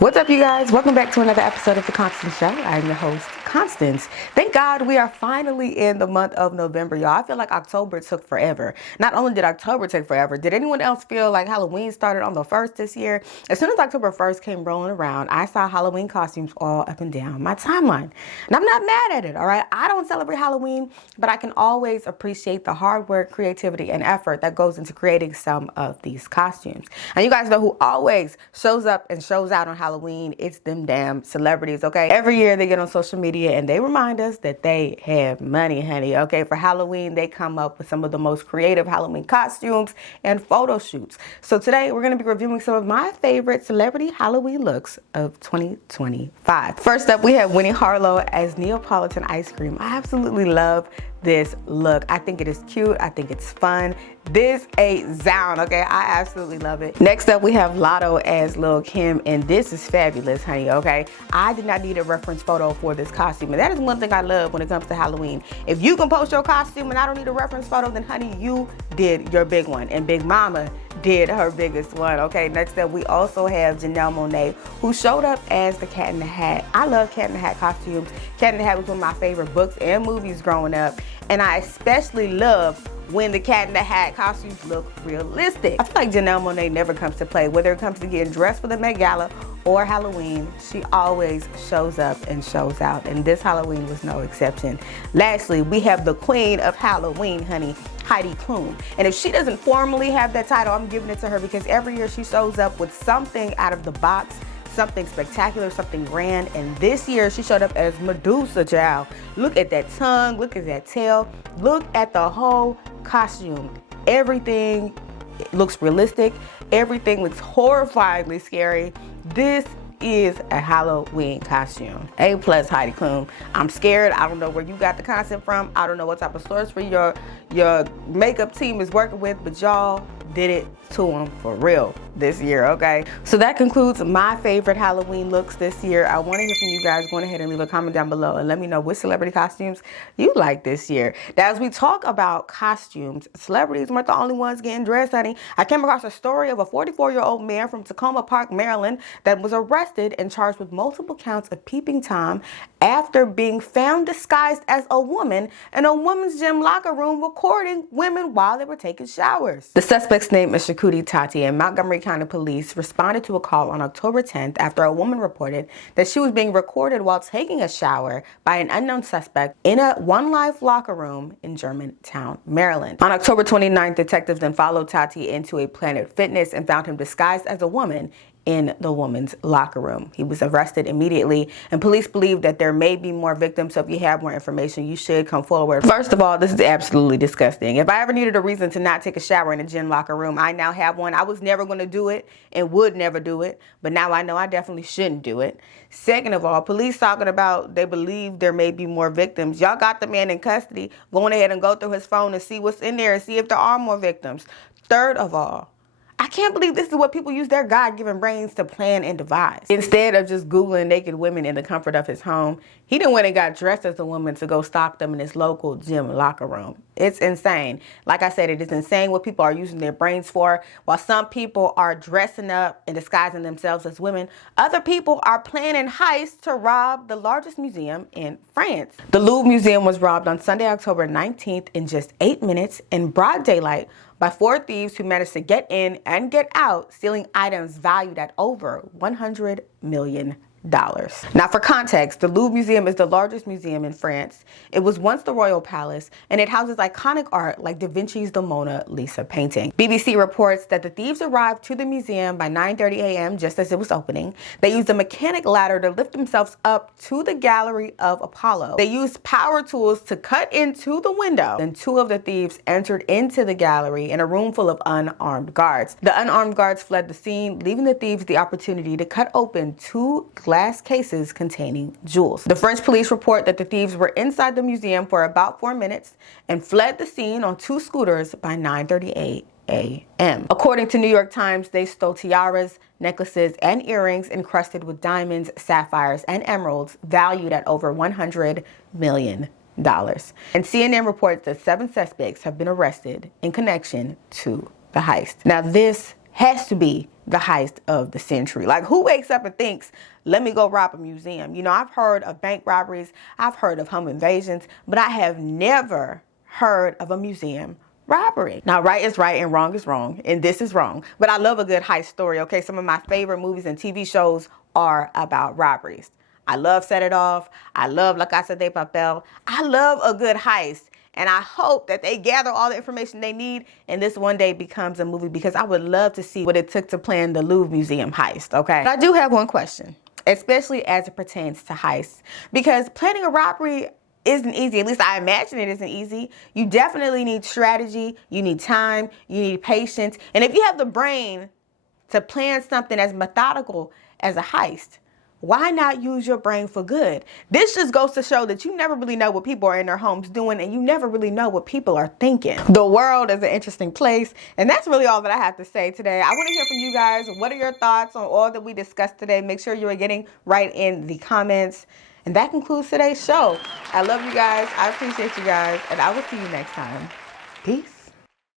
What's up, you guys? Welcome back to another episode of the Constance Show. I'm your host, Constance. Thank God we are finally in the month of November, y'all. I feel like October took forever. Not only did October take forever, did anyone else feel like Halloween started on the 1st this year? As soon as October 1st came rolling around, I saw Halloween costumes all up and down my timeline. And I'm not mad at it, all right? I don't celebrate Halloween, but I can always appreciate the hard work, creativity, and effort that goes into creating some of these costumes. And you guys know who always shows up and shows out on Halloween? It's them damn celebrities, okay? Every year they get on social media and they remind us that they have money, honey, okay? For Halloween, they come up with some of the most creative Halloween costumes and photo shoots. So today we're going to be reviewing some of my favorite celebrity Halloween looks of 2025. First up, we have Winnie Harlow as Neapolitan ice cream. I absolutely love this look. I think it is cute. I think it's fun. This 𝐬𝐮𝐬𝐫𝐿, okay? I absolutely love it. Next up, we have Latto as Lil' Kim, and this is fabulous, honey, okay? I did not need a reference photo for this costume, and that is one thing I love when it comes to Halloween. If you can post your costume and I don't need a reference photo, then honey, you did your big one, and Big Mama did her biggest one, okay? Next up, we also have Janelle Monáe, who showed up as the Cat in the Hat. I love Cat in the Hat costumes. Cat in the Hat was one of my favorite books and movies growing up, and I especially love when the Cat in the Hat costumes look realistic. I feel like Janelle Monáe never comes to play. Whether it comes to getting dressed for the Met Gala or Halloween, she always shows up and shows out, and this Halloween was no exception. Lastly, we have the queen of Halloween, honey, Heidi Klum. And if she doesn't formally have that title, I'm giving it to her because every year she shows up with something out of the box, something spectacular, something grand, and this year she showed up as Medusa, child. Look at that tongue, look at that tail, look at the whole costume. Everything looks realistic, everything looks horrifyingly scary. This is a Halloween costume. A+ Heidi Klum. I'm scared. I don't know where you got the concept from. I don't know what type of source for your makeup team is working with, but y'all did it to them for real this year, okay? So that concludes my favorite Halloween looks this year. I want to hear from you guys. Go ahead and leave a comment down below and let me know which celebrity costumes you like this year. Now, as we talk about costumes, celebrities weren't the only ones getting dressed, honey. I came across a story of a 44-year-old man from Tacoma Park, Maryland, that was arrested and charged with multiple counts of peeping Tom after being found disguised as a woman in a women's gym locker room recording women while they were taking showers. The suspect's name is Shakuti Tati, and Montgomery County Police responded to a call on October 10th after a woman reported that she was being recorded while taking a shower by an unknown suspect in a One Life locker room in Germantown, Maryland. On October 29th, detectives then followed Tati into a Planet Fitness and found him disguised as a woman in the woman's locker room. He was arrested immediately, and police believe that there may be more victims, so if you have more information, you should come forward. First of all, this is absolutely disgusting. If I ever needed a reason to not take a shower in a gym locker room, I now have one. I was never going to do it and would never do it, but now I know I definitely shouldn't do it. Second of all, police talking about they believe there may be more victims. Y'all got the man in custody. Going ahead and go through his phone and see what's in there and see if there are more victims. Third of all, I can't believe this is what people use their God-given brains to plan and devise. Instead of just Googling naked women in the comfort of his home, he done went and got dressed as a woman to go stalk them in his local gym locker room. It's insane. Like I said, it is insane what people are using their brains for. While some people are dressing up and disguising themselves as women, other people are planning heists to rob the largest museum in France. The Louvre Museum was robbed on Sunday, October 19th in just 8 minutes in broad daylight by 4 thieves who managed to get in and get out, stealing items valued at over $100 million. Now, for context, the Louvre Museum is the largest museum in France. It was once the royal palace, and it houses iconic art like Da Vinci's The Mona Lisa painting. BBC reports that the thieves arrived to the museum by 9:30 a.m. just as it was opening. They used a mechanic ladder to lift themselves up to the Gallery of Apollo. They used power tools to cut into the window. Then 2 of the thieves entered into the gallery in a room full of unarmed guards. The unarmed guards fled the scene, leaving the thieves the opportunity to cut open 2 glass cases containing jewels. The French police report that the thieves were inside the museum for about 4 minutes and fled the scene on 2 scooters by 9:38 a.m. According to New York Times, they stole tiaras, necklaces, and earrings encrusted with diamonds, sapphires, and emeralds valued at over $100 million. And CNN reports that 7 suspects have been arrested in connection to the heist. Now, this has to be the heist of the century. Like, who wakes up and thinks, let me go rob a museum? You know, I've heard of bank robberies, I've heard of home invasions, but I have never heard of a museum robbery. Now, right is right and wrong is wrong, and this is wrong. But I love a good heist story, okay? Some of my favorite movies and TV shows are about robberies. I love Set It Off. I love La Casa de Papel. I love a good heist. And I hope that they gather all the information they need and this one day becomes a movie, because I would love to see what it took to plan the Louvre Museum heist, okay? But I do have one question, especially as it pertains to heists, because planning a robbery isn't easy. At least I imagine it isn't easy. You definitely need strategy. You need time. You need patience. And if you have the brain to plan something as methodical as a heist, why not use your brain for good? This just goes to show that you never really know what people are in their homes doing, and you never really know what people are thinking. The world is an interesting place, and that's really all that I have to say today. I want to hear from you guys. What are your thoughts on all that we discussed today? Make sure you are getting right in the comments. And that concludes today's show. I love you guys. I appreciate you guys, and I will see you next time. Peace.